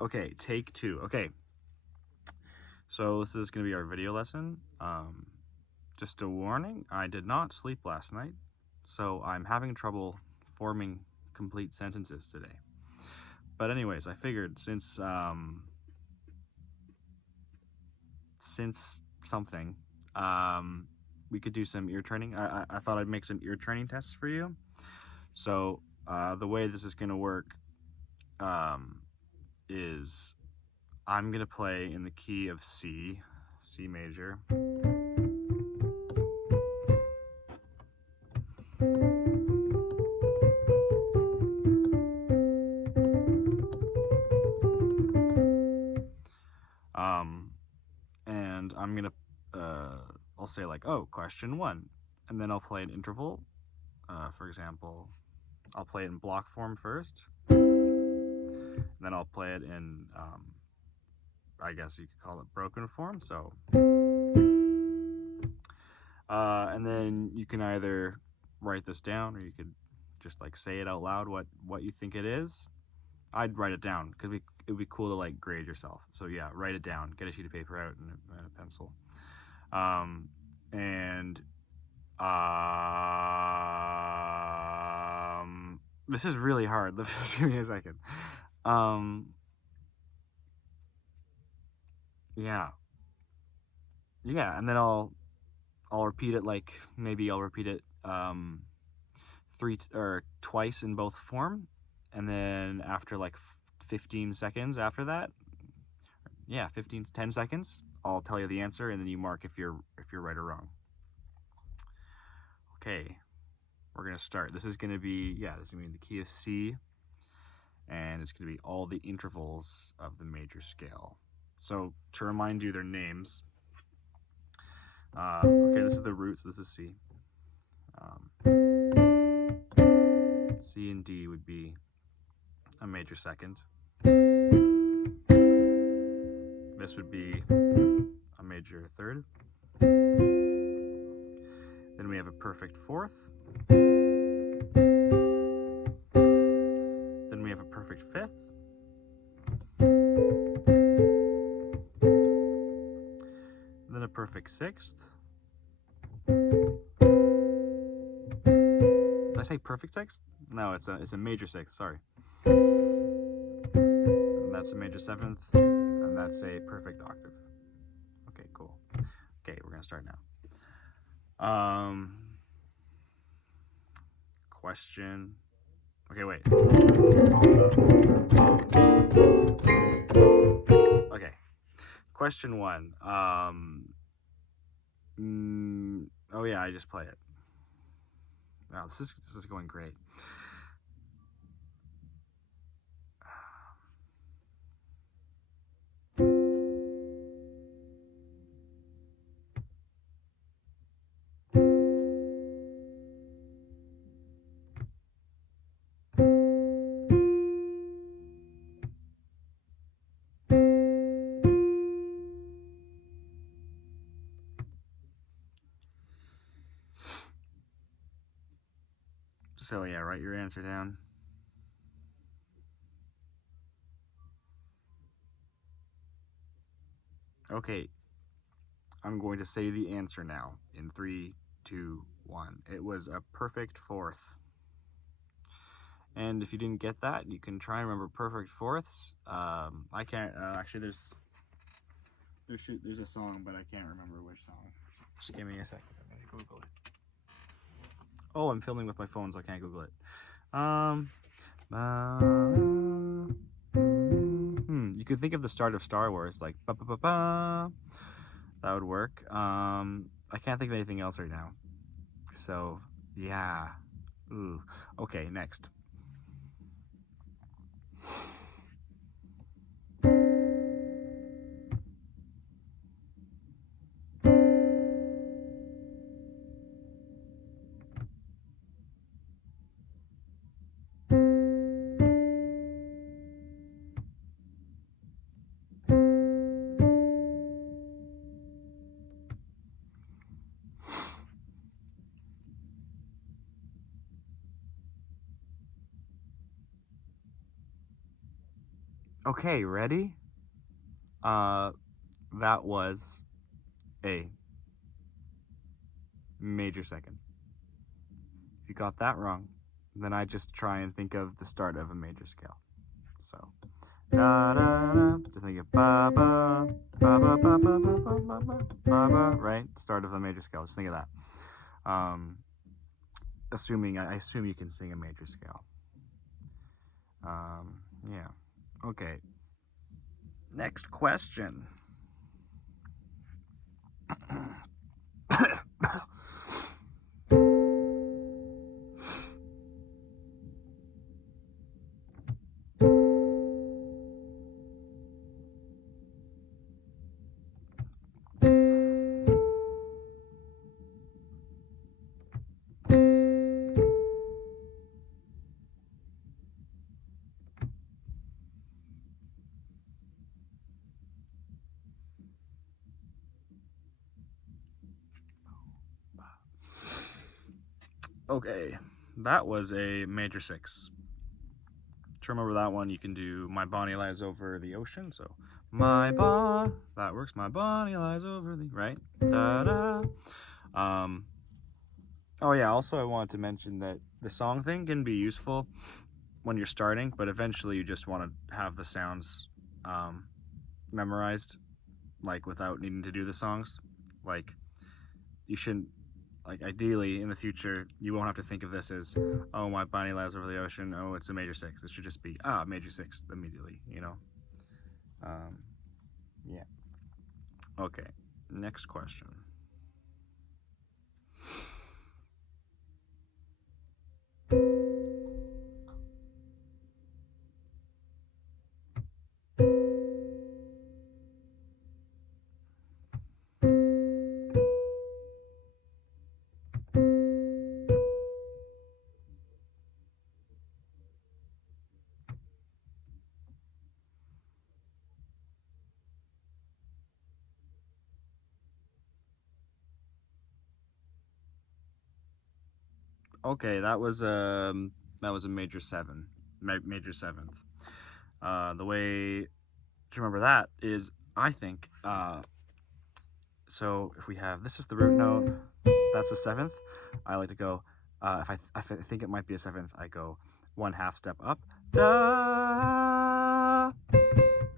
Okay, take two. Okay. So this is going to be our video lesson. Just a warning, I did not sleep last night, so I'm having trouble forming complete sentences today. But anyways, I figured since something, we could do some ear training. I thought I'd make some ear training tests for you. So the way this is going to work is I'm going to play in the key of C major. And I'm going to, I'll say like, oh, question 1. And then I'll play an interval. For example, I'll play it in block form first. Then I'll play it in, I guess you could call it broken form. So, and then you can either write this down or you could just like say it out loud what you think it is. I'd write it down because it would be cool to like grade yourself. So yeah, write it down. Get a sheet of paper out and a pencil. This is really hard. Give me a second. Yeah, and then I'll repeat it, like maybe I'll repeat it twice in both form, and then after like 15 seconds after that, 10 seconds, I'll tell you the answer, and then you mark if you're right or wrong. Okay, we're gonna start. This is gonna be in the key of C, and it's gonna be all the intervals of the major scale. So to remind you their names, okay, this is the root, so this is C. C and D would be a major second. This would be a major third. Then we have a perfect fourth. Then we have a perfect fifth. Then a perfect sixth. Did I say perfect sixth? No, it's a major sixth, sorry. And that's a major seventh, and that's a perfect octave. Okay, cool. Okay, we're gonna start now. Question. Okay, wait. Okay. Question 1. Oh yeah, I just play it. Wow, this is going great. So yeah, write your answer down. Okay, I'm going to say the answer now in 3, 2, 1. It was a perfect fourth. And if you didn't get that, you can try and remember perfect fourths. I can't, actually there's a song, but I can't remember which song. Just give me a second, I'm gonna Google it. Oh, I'm filming with my phone, so I can't Google it. You could think of the start of Star Wars, like ba ba ba ba. That would work. I can't think of anything else right now. So yeah. Ooh. Okay, next. Okay, ready? That was a major second. If you got that wrong, then I just try and think of the start of a major scale. So, da da da. Just think of ba ba ba ba ba ba ba ba ba ba ba. Right, start of the major scale. Just think of that. I assume you can sing a major scale. Yeah. Okay. Next question. Okay, that was a major 6. To remember that one, you can do My Bonnie Lies Over the Ocean. So, that works. My Bonnie lies over the, right? Da da. Oh yeah, also I wanted to mention that the song thing can be useful when you're starting, but eventually you just want to have the sounds memorized, like without needing to do the songs. Like, you shouldn't, like, ideally in the future you won't have to think of this as, oh, my Bonnie lies over the ocean, oh, it's a major 6. It should just be major 6 immediately, you know. Yeah. Okay, next question. Okay, that was a major 7, major 7th. The way to remember that is, I think, so if we have, this is the root note, that's the 7th. I like to go, if I think it might be a 7th, I go 1/2 step up, da,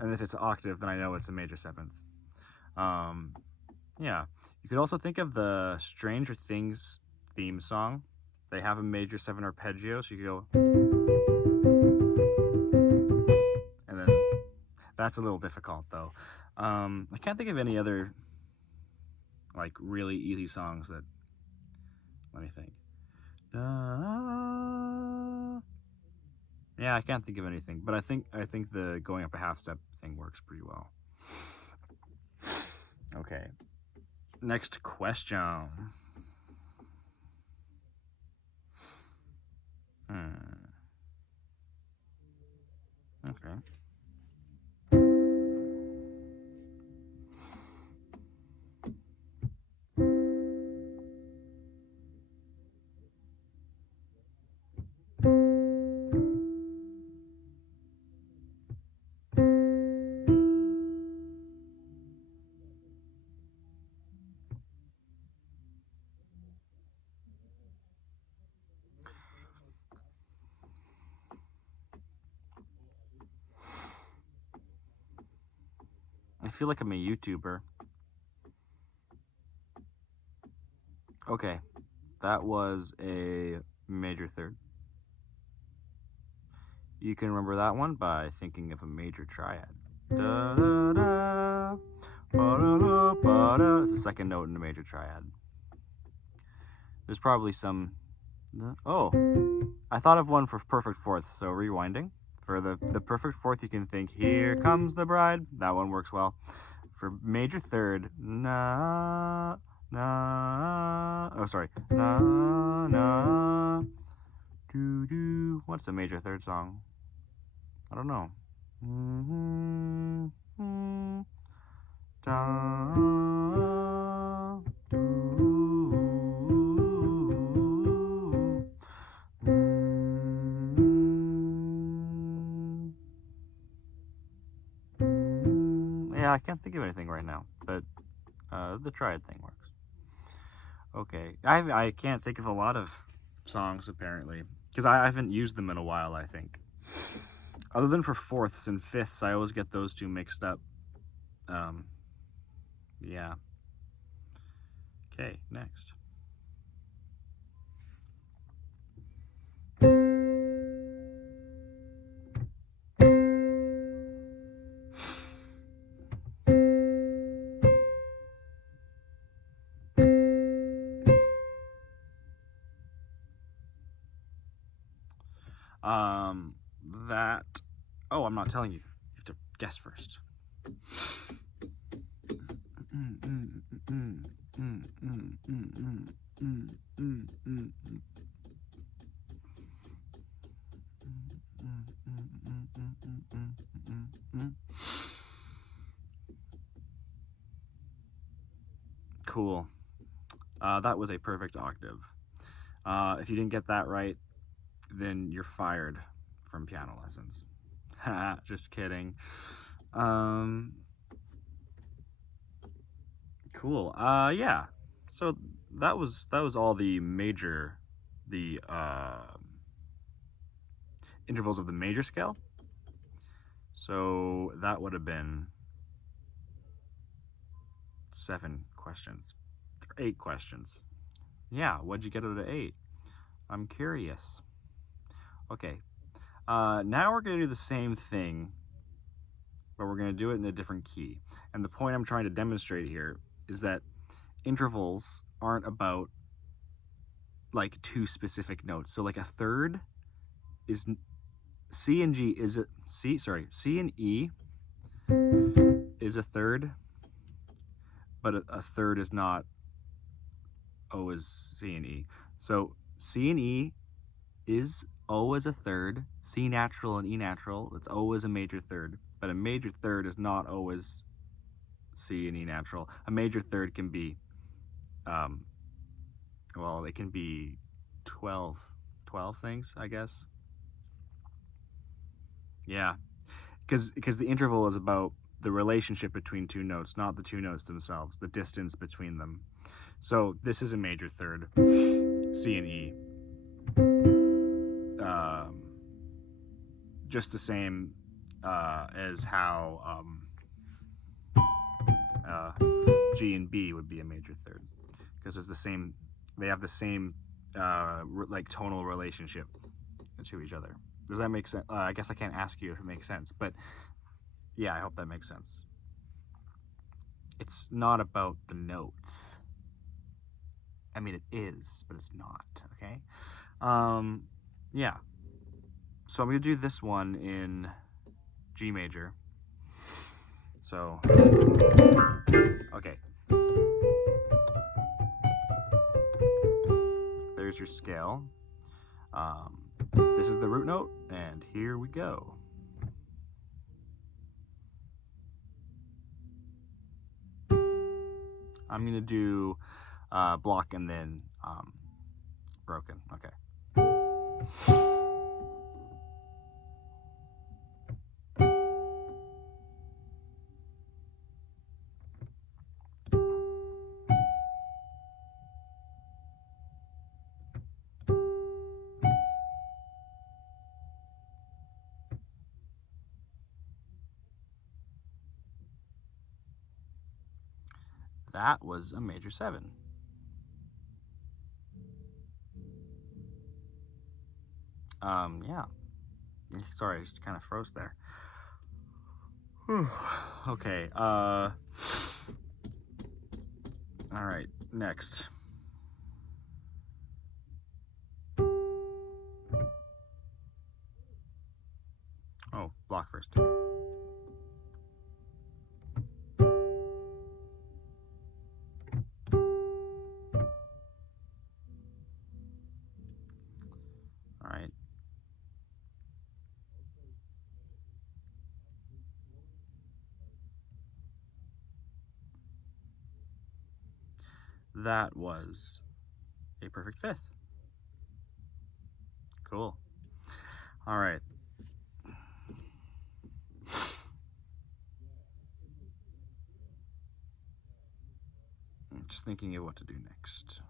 and if it's an octave, then I know it's a major 7th. Yeah, you could also think of the Stranger Things theme song. They have a major 7 arpeggio, so you could go, and then that's a little difficult though. I can't think of any other like really easy songs that. Let me think. Yeah, I can't think of anything, but I think the going up a 1/2 step thing works pretty well. Okay. Next question. Okay. I feel like I'm a YouTuber. Okay, that was a major 3rd. You can remember that one by thinking of a major triad. Da, da, da, ba, da, da, ba, da. It's the 2nd note in a major triad. There's probably some. Oh, I thought of one for perfect 4th, so rewinding. For the perfect 4th, you can think, Here Comes the Bride. That one works well. For major 3rd, na, na, oh, sorry, na, na, do, do. What's a major 3rd song? I don't know. Da, do, Yeah, I can't think of anything right now, but the triad thing works. Okay, I can't think of a lot of songs apparently, because I haven't used them in a while, I think. Other than for fourths and fifths, I always get those two mixed up. Yeah. Okay, next. That... Oh, I'm not telling you. You have to guess first. Cool. That was a perfect octave. If you didn't get that right, then you're fired from piano lessons. Just kidding. Cool. Yeah. So that was all the major, the intervals of the major scale. So that would have been 7 questions, or 8 questions. Yeah. What'd you get out of 8? I'm curious. Okay. Now we're gonna do the same thing, but we're gonna do it in a different key. And the point I'm trying to demonstrate here is that intervals aren't about like 2 specific notes. So like a third is C and G is a C and E is a third, but a third is not O is C and E. So C and E is O as a third, C natural and E natural, it's O as a major third, but a major third is not O as C and E natural. A major third can be, well, it can be 12 things, I guess. Yeah, because the interval is about the relationship between 2 notes, not the 2 notes themselves, the distance between them. So this is a major third, C and E. Just the same as how G and B would be a major third, because it's the same. They have the same like tonal relationship to each other. Does that make sense? I guess I can't ask you if it makes sense, but yeah, I hope that makes sense. It's not about the notes. I mean, it is, but it's not, okay? Yeah. So I'm gonna do this one in G major. So, okay. There's your scale. This is the root note, and here we go. I'm gonna do block and then broken. Okay. That was a major 7. Yeah. Sorry, I just kind of froze there. Okay, all right, next. Oh, block first. All right. That was a perfect 5th. Cool. All right. Just thinking of what to do next.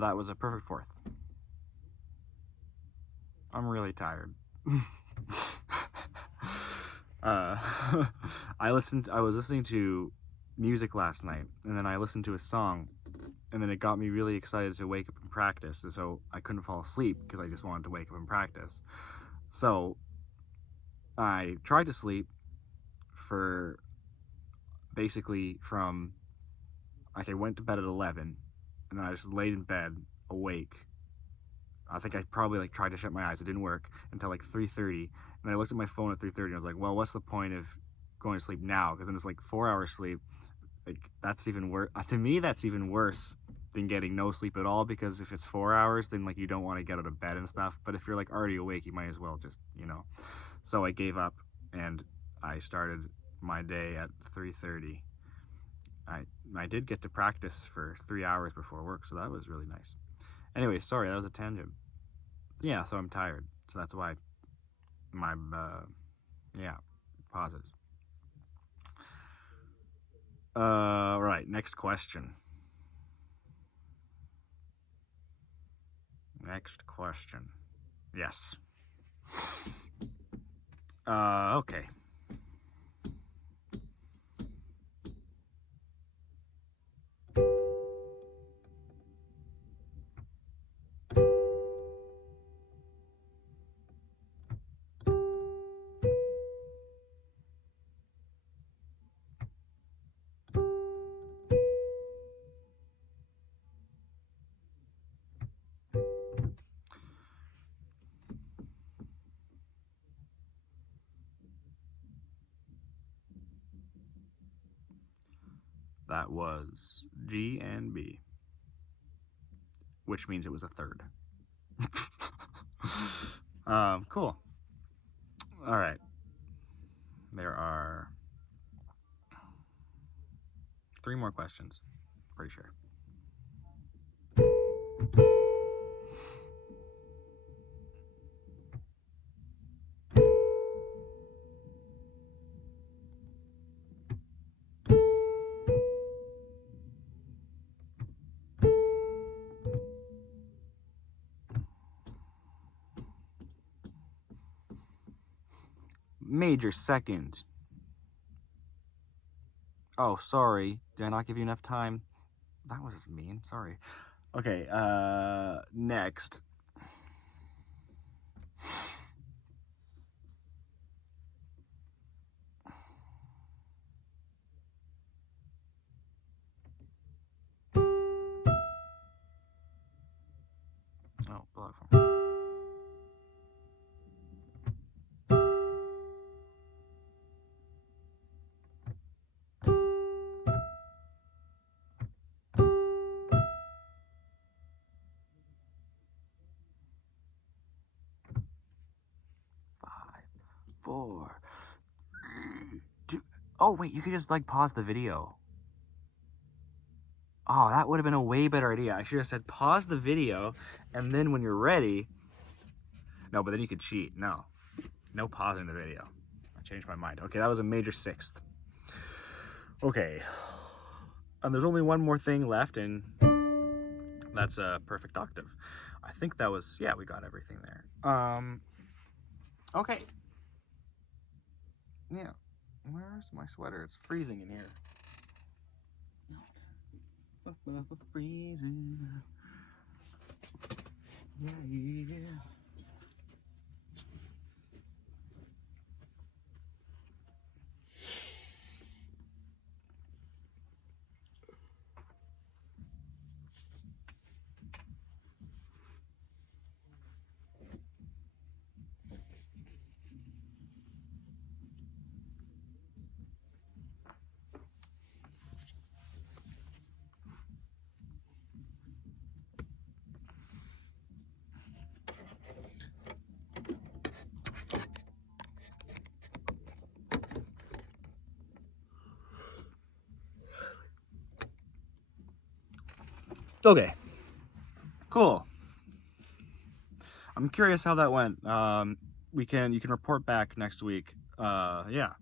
That was a perfect fourth. I'm really tired. I was listening to music last night, and then I listened to a song, and then it got me really excited to wake up and practice, and so I couldn't fall asleep because I just wanted to wake up and practice. So I tried to sleep for basically from, like, I went to bed at 11, and then I just laid in bed awake. I think I probably tried to shut my eyes. It didn't work until like 3:30, and I looked at my phone at 3:30. And I was like, well, what's the point of going to sleep now? Because then it's like 4 hours sleep. Like, that's even worse. To me, that's even worse than getting no sleep at all, because if it's 4 hours, then like you don't want to get out of bed and stuff. But if you're like already awake, you might as well just, So I gave up, and I started my day at 3:30. I did get to practice for 3 hours before work, so that was really nice. Anyway, sorry, that was a tangent. Yeah, so I'm tired, so that's why my pauses. Right, next question. Yes. Okay. That was G and B, which means it was a third. Cool. All right. There are 3 more questions, pretty sure. Major second. Oh, sorry. Did I not give you enough time? That was mean. Sorry. Okay, next. Oh, platform. Four, 3, 2. Oh, wait, you could just pause the video. Oh, that would have been a way better idea. I should have said pause the video, and then when you're ready. No, but then you could cheat. No pausing the video. I changed my mind. Okay, that was a major sixth. Okay, and there's only one more thing left, and that's a perfect octave. I think that was, yeah, we got everything there. Okay. Yeah. Where's my sweater? It's freezing in here. Freezing. Yeah. Okay, cool. I'm curious how that went. You can report back next week. Yeah.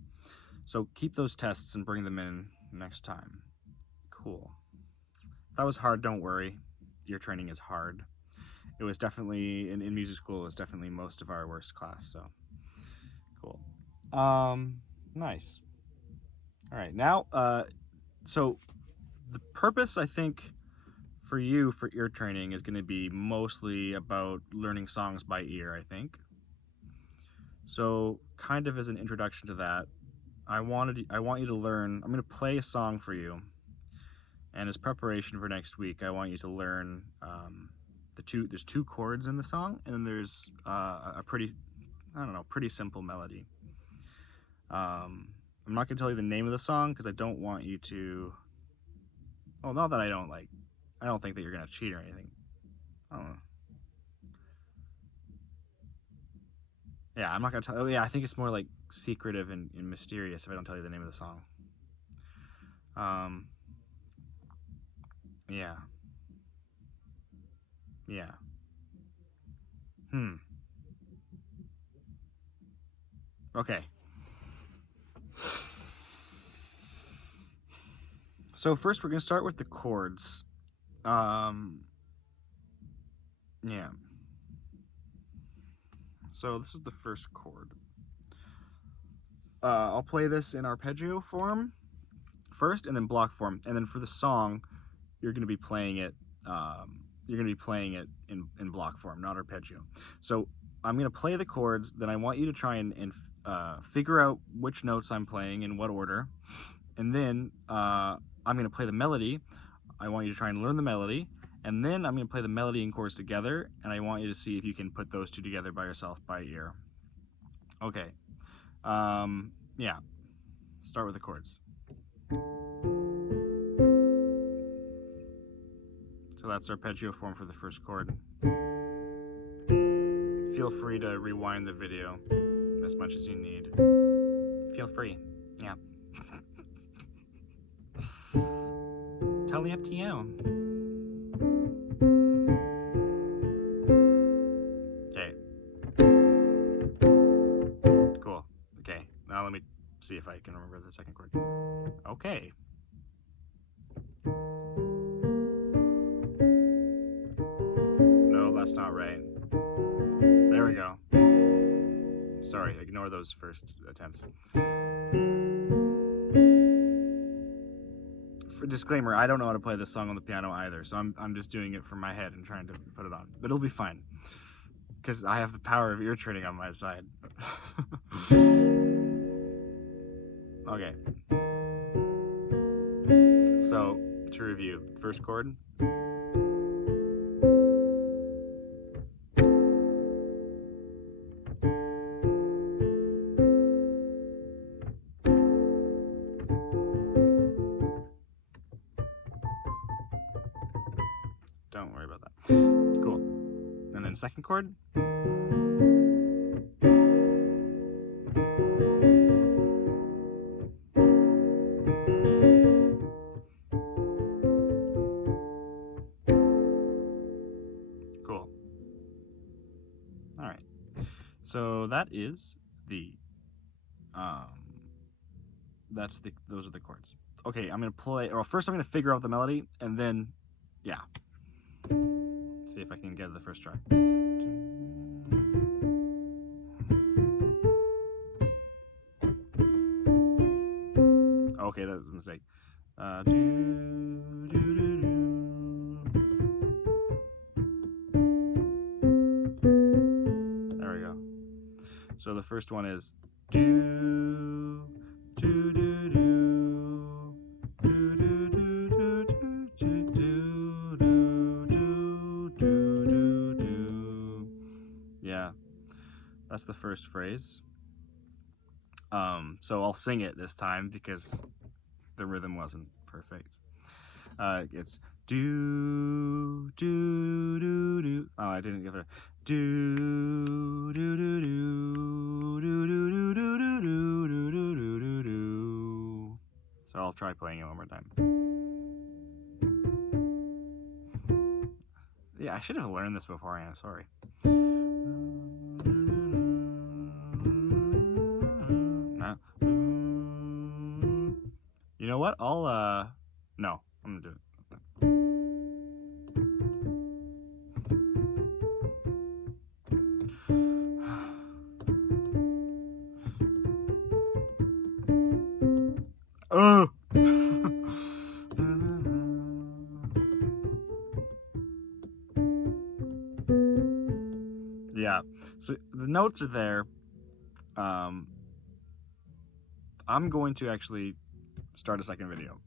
So keep those tests and bring them in next time. Cool. If that was hard, don't worry. Your training is hard. It was definitely in music school. It was definitely most of our worst class. So cool. Nice. All right. Now, so the purpose, I think, for you for ear training is going to be mostly about learning songs by ear, I think. So, kind of as an introduction to that, I want you to learn. I'm going to play a song for you, and as preparation for next week, I want you to learn there's two chords in the song, and then there's a pretty simple melody. I'm not going to tell you the name of the song because I don't want you to. Well, not that I don't think that you're going to cheat or anything. I don't know. Yeah, I'm not going to tell. Oh, yeah, I think it's more like secretive and mysterious if I don't tell you the name of the song. Yeah. Yeah. Okay. So first we're going to start with the chords. Yeah. So this is the first chord. I'll play this in arpeggio form first, and then block form, and then for the song, you're going to be playing it. In block form, not arpeggio. So I'm going to play the chords. Then I want you to try and figure out which notes I'm playing in what order, and then I'm going to play the melody. I want you to try and learn the melody, and then I'm going to play the melody and chords together, and I want you to see if you can put those two together by yourself by ear. Okay. Yeah. Start with the chords. So that's arpeggio form for the first chord. Feel free to rewind the video as much as you need. Feel free. Yeah. Totally up to you. Okay. Cool. Okay. Now let me see if I can remember the second chord. Okay. No, that's not right. There we go. Sorry, ignore those first attempts. For disclaimer, I don't know how to play this song on the piano either, so I'm just doing it from my head and trying to put it on. But it'll be fine, because I have the power of ear training on my side. Okay. So, to review, first chord. Don't worry about that. Cool. And then second chord. Cool. All right. So that is the those are the chords. Okay, I'm gonna play. Or first, I'm gonna figure out the melody, and then, yeah. See if I can get the first try. Okay, that was a mistake. There we go. So the first one is do do do do. Yeah, that's the first phrase. So I'll sing it this time because the rhythm wasn't perfect. It's do do do do. Oh, I didn't get the do do do do do do do do do do do do do. So I'll try playing it one more time. Yeah, I should have learned this beforehand. Sorry. You know what? No, I'm gonna do it. Oh. Yeah, so the notes are there. I'm going to actually start a second video.